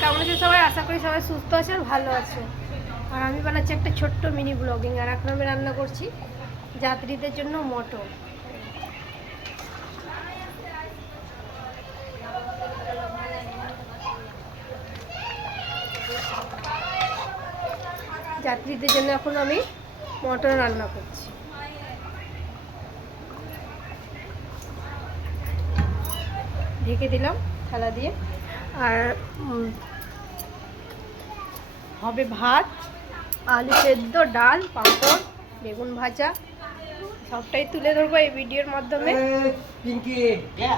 কেমন আছে সবাই? আশা করি সবাই সুস্থ আছে আর ভালো আছে। আর আমি বানাচ্ছি একটা ছোট্ট মিনি ব্লগিং। আর এখন আমি রান্না করছি যাত্রীদের জন্য মটর। যাত্রীদের জন্য এখন আমি মটর রান্না করছি। ঢেকে দিলাম থালা দিয়ে। আর হবে ভাত, আলু সেদ্ধ, ডাল, পাঁপড়, বেগুন ভাজা, সবটাই তুলে ধরবো এই ভিডিওর মাধ্যমে।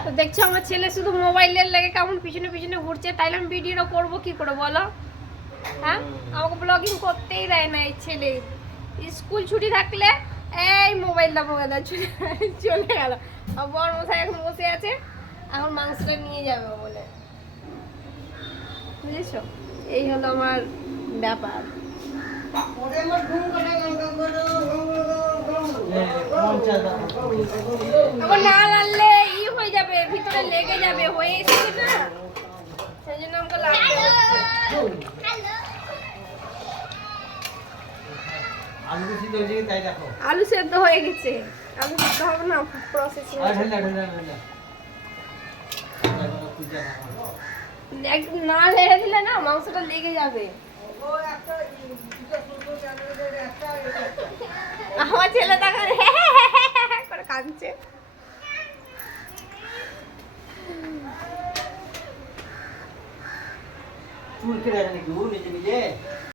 তো দেখছো আমার ছেলে শুধু মোবাইলের লেগে কেমন পিছনে পিছনে ঘুরছে, তাইলে আমি ভিডিওটা করবো কি করে বলো? হ্যাঁ, আমাকে ব্লগিং করতেই দেয় না এই ছেলে। স্কুল ছুটি থাকলে এই মোবাইলটা চলে গেল। আর বর মশাই এখন বসে আছে, এখন মাংসটা নিয়ে যাবে বলে, বুঝেছো? এই হলো আমার ব্যাপার। না লাগলে ই হয়ে যাবে, ভিতরে লেগে যাবে, হয়ে এসেছে না, সেই জন্য আমাকে লাগবে। আলু সেদ্ধ হয়ে গেছে, আলু সেদ্ধ হবে না, প্রসেসিং না লেগে দিলে না মাংসটা লেগে যাবে। আমার ছেলে তাকে করে কাঁদছে।